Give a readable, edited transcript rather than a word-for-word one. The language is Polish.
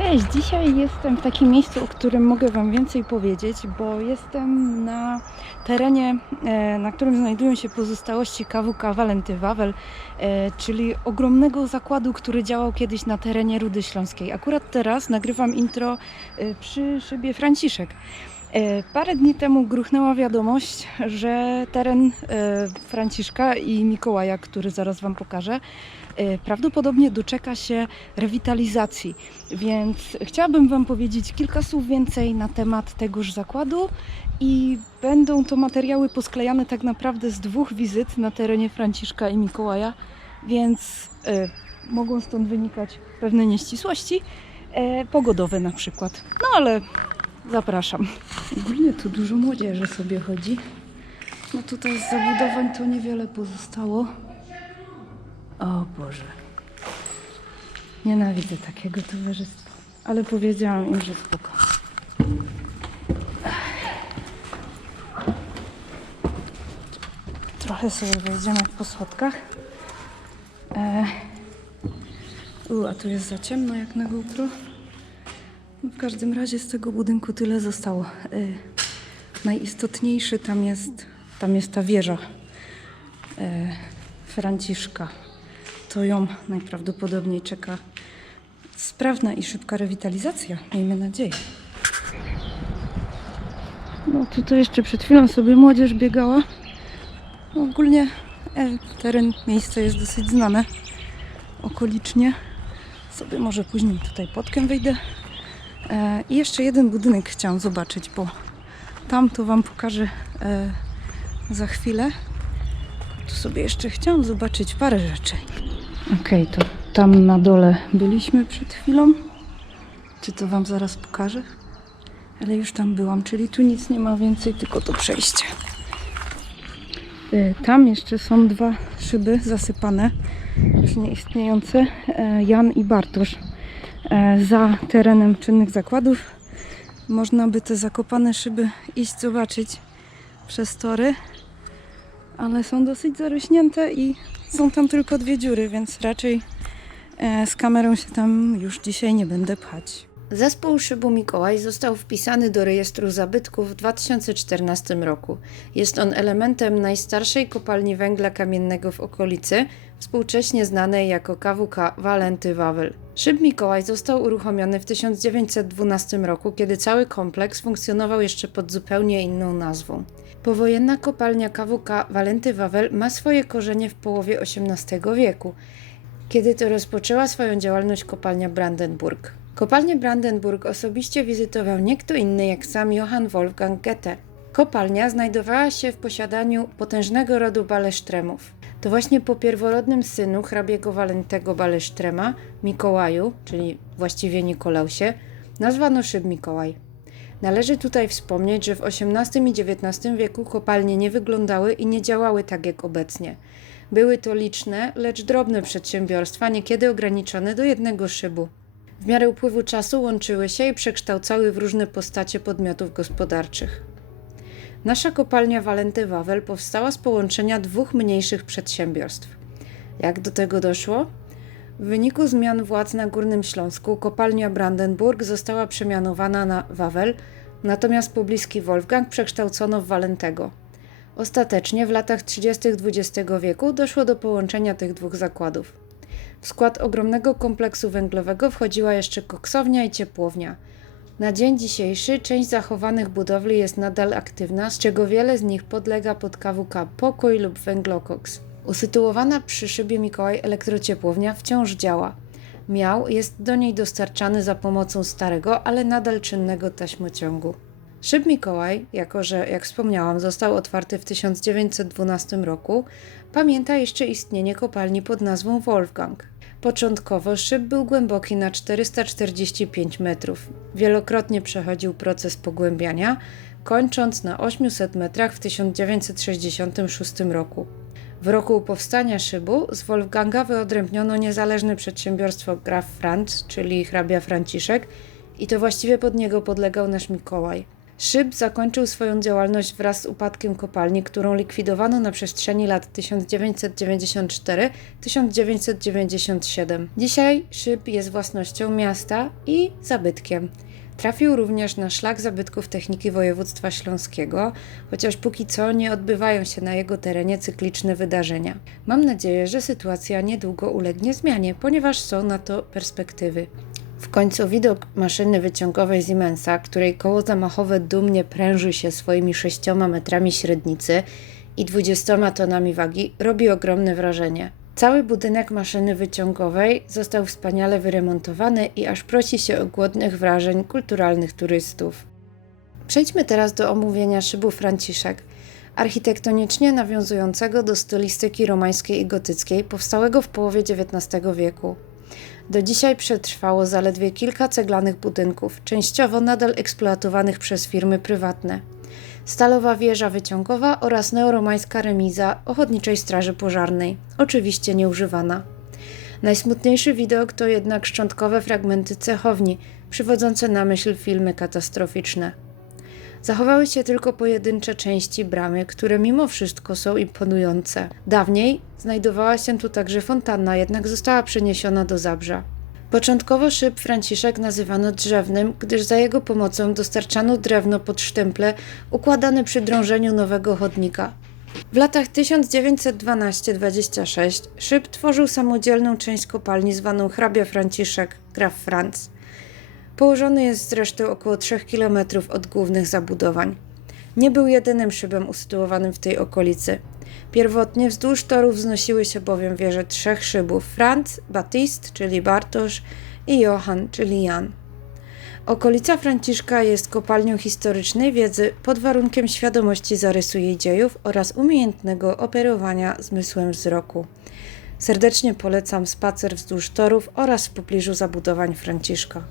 Cześć, dzisiaj jestem w takim miejscu, o którym mogę Wam więcej powiedzieć, bo jestem na terenie, na którym znajdują się pozostałości KWK Walenty Wawel, czyli ogromnego zakładu, który działał kiedyś na terenie Rudy Śląskiej. Akurat teraz nagrywam intro przy szybie Franciszek. Parę dni temu gruchnęła wiadomość, że teren Franciszka i Mikołaja, który zaraz Wam pokażę, prawdopodobnie doczeka się rewitalizacji, więc chciałabym Wam powiedzieć kilka słów więcej na temat tegoż zakładu i będą to materiały posklejane tak naprawdę z 2 wizyt na terenie Franciszka i Mikołaja, więc mogą stąd wynikać pewne nieścisłości pogodowe na przykład. No ale zapraszam. Ogólnie tu dużo młodzieży sobie chodzi. No tutaj z zabudowań to niewiele pozostało. O Boże. Nienawidzę takiego towarzystwa. Ale powiedziałam im, że spoko. Trochę sobie wejdziemy po schodkach. A tu jest za ciemno jak na GoPro. No w każdym razie z tego budynku tyle zostało. Najistotniejszy tam jest ta wieża Franciszka. To ją najprawdopodobniej czeka sprawna i szybka rewitalizacja, miejmy nadzieję. No tutaj jeszcze przed chwilą sobie młodzież biegała. No, ogólnie miejsce jest dosyć znane okolicznie. Sobie może później tutaj podkiem wyjdę. I jeszcze jeden budynek chciałam zobaczyć, bo tam to Wam pokażę za chwilę. Tu sobie jeszcze chciałam zobaczyć parę rzeczy. Okej, to tam na dole byliśmy przed chwilą. Czy to Wam zaraz pokażę? Ale już tam byłam, czyli tu nic nie ma więcej, tylko to przejście. Tam jeszcze są 2 szyby zasypane, już nieistniejące, Jan i Bartosz. Za terenem czynnych zakładów można by te zakopane szyby iść zobaczyć przez tory, ale są dosyć zarośnięte i są tam tylko 2 dziury, więc raczej z kamerą się tam już dzisiaj nie będę pchać. Zespół Szybu Mikołaj został wpisany do rejestru zabytków w 2014 roku. Jest on elementem najstarszej kopalni węgla kamiennego w okolicy, współcześnie znanej jako KWK Walenty Wawel. Szyb Mikołaj został uruchomiony w 1912 roku, kiedy cały kompleks funkcjonował jeszcze pod zupełnie inną nazwą. Powojenna kopalnia KWK Walenty Wawel ma swoje korzenie w połowie XVIII wieku, kiedy to rozpoczęła swoją działalność kopalnia Brandenburg. Kopalnię Brandenburg osobiście wizytował nie kto inny jak sam Johann Wolfgang Goethe. Kopalnia znajdowała się w posiadaniu potężnego rodu Balesztremów. To właśnie po pierworodnym synu hrabiego Walentego Balesztrema, Mikołaju, czyli właściwie Nikolausie, nazwano Szyb Mikołaj. Należy tutaj wspomnieć, że w XVIII i XIX wieku kopalnie nie wyglądały i nie działały tak jak obecnie. Były to liczne, lecz drobne przedsiębiorstwa, niekiedy ograniczone do jednego szybu. W miarę upływu czasu łączyły się i przekształcały w różne postacie podmiotów gospodarczych. Nasza kopalnia Walenty Wawel powstała z połączenia 2 mniejszych przedsiębiorstw. Jak do tego doszło? W wyniku zmian władz na Górnym Śląsku kopalnia Brandenburg została przemianowana na Wawel, natomiast pobliski Wolfgang przekształcono w Walentego. Ostatecznie w latach 30. XX wieku doszło do połączenia tych 2 zakładów. W skład ogromnego kompleksu węglowego wchodziła jeszcze koksownia i ciepłownia. Na dzień dzisiejszy część zachowanych budowli jest nadal aktywna, z czego wiele z nich podlega pod KWK Pokój lub Węglokoks. Usytuowana przy szybie Mikołaj elektrociepłownia wciąż działa. Miał jest do niej dostarczany za pomocą starego, ale nadal czynnego taśmociągu. Szyb Mikołaj, jako że, jak wspomniałam, został otwarty w 1912 roku, pamięta jeszcze istnienie kopalni pod nazwą Wolfgang. Początkowo szyb był głęboki na 445 metrów. Wielokrotnie przechodził proces pogłębiania, kończąc na 800 metrach w 1966 roku. W roku powstania szybu z Wolfganga wyodrębniono niezależne przedsiębiorstwo Graf Franz, czyli hrabia Franciszek, i to właściwie pod niego podlegał nasz Mikołaj. Szyb zakończył swoją działalność wraz z upadkiem kopalni, którą likwidowano na przestrzeni lat 1994-1997. Dzisiaj Szyb jest własnością miasta i zabytkiem. Trafił również na szlak zabytków techniki województwa śląskiego, chociaż póki co nie odbywają się na jego terenie cykliczne wydarzenia. Mam nadzieję, że sytuacja niedługo ulegnie zmianie, ponieważ są na to perspektywy. W końcu widok maszyny wyciągowej Siemensa, której koło zamachowe dumnie pręży się swoimi 6 metrami średnicy i 20 tonami wagi, robi ogromne wrażenie. Cały budynek maszyny wyciągowej został wspaniale wyremontowany i aż prosi się o głodnych wrażeń kulturalnych turystów. Przejdźmy teraz do omówienia szybu Franciszek, architektonicznie nawiązującego do stylistyki romańskiej i gotyckiej, powstałego w połowie XIX wieku. Do dzisiaj przetrwało zaledwie kilka ceglanych budynków, częściowo nadal eksploatowanych przez firmy prywatne. Stalowa wieża wyciągowa oraz neoromańska remiza Ochotniczej Straży Pożarnej, oczywiście nieużywana. Najsmutniejszy widok to jednak szczątkowe fragmenty cechowni, przywodzące na myśl filmy katastroficzne. Zachowały się tylko pojedyncze części bramy, które mimo wszystko są imponujące. Dawniej znajdowała się tu także fontanna, jednak została przeniesiona do Zabrza. Początkowo szyb Franciszek nazywano drzewnym, gdyż za jego pomocą dostarczano drewno pod sztemple układane przy drążeniu nowego chodnika. W latach 1912-26 szyb tworzył samodzielną część kopalni zwaną hrabia Franciszek, graf Franz. Położony jest zresztą około 3 km od głównych zabudowań. Nie był jedynym szybem usytuowanym w tej okolicy. Pierwotnie wzdłuż toru wznosiły się bowiem wieże 3 szybów: Franz, Baptist, czyli Bartosz, i Johann, czyli Jan. Okolica Franciszka jest kopalnią historycznej wiedzy pod warunkiem świadomości zarysu jej dziejów oraz umiejętnego operowania zmysłem wzroku. Serdecznie polecam spacer wzdłuż torów oraz w pobliżu zabudowań Franciszka.